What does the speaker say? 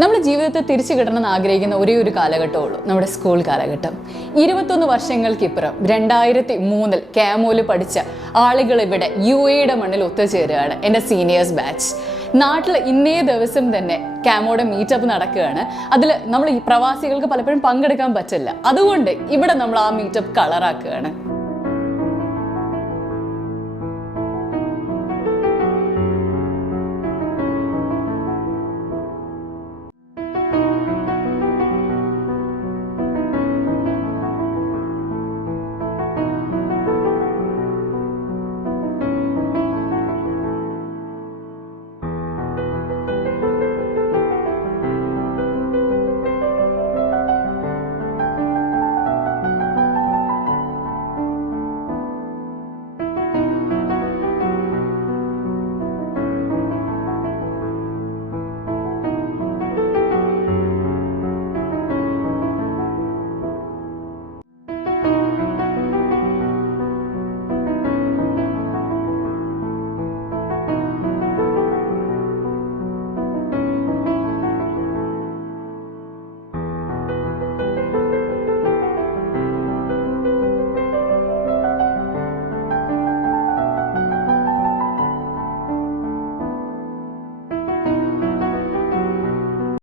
നമ്മൾ ജീവിതത്തിൽ തിരിച്ചു കിട്ടണമെന്ന് ആഗ്രഹിക്കുന്ന ഒരേ ഒരു കാലഘട്ടമുള്ളൂ, നമ്മുടെ സ്കൂൾ കാലഘട്ടം. 21 വർഷങ്ങൾക്കിപ്പുറം 2003 ക്യാമോയിൽ പഠിച്ച ആളുകൾ ഇവിടെ UAE മണ്ണിൽ ഒത്തുചേരുകയാണ്. എൻ്റെ സീനിയേഴ്സ് ബാച്ച് നാട്ടിൽ ഇന്നേ ദിവസം തന്നെ ക്യാമോയുടെ മീറ്റപ്പ് നടക്കുകയാണ്. അതിൽ നമ്മൾ ഈ പ്രവാസികൾക്ക് പലപ്പോഴും പങ്കെടുക്കാൻ പറ്റില്ല. അതുകൊണ്ട് ഇവിടെ നമ്മൾ ആ മീറ്റപ്പ് കളറാക്കുകയാണ്.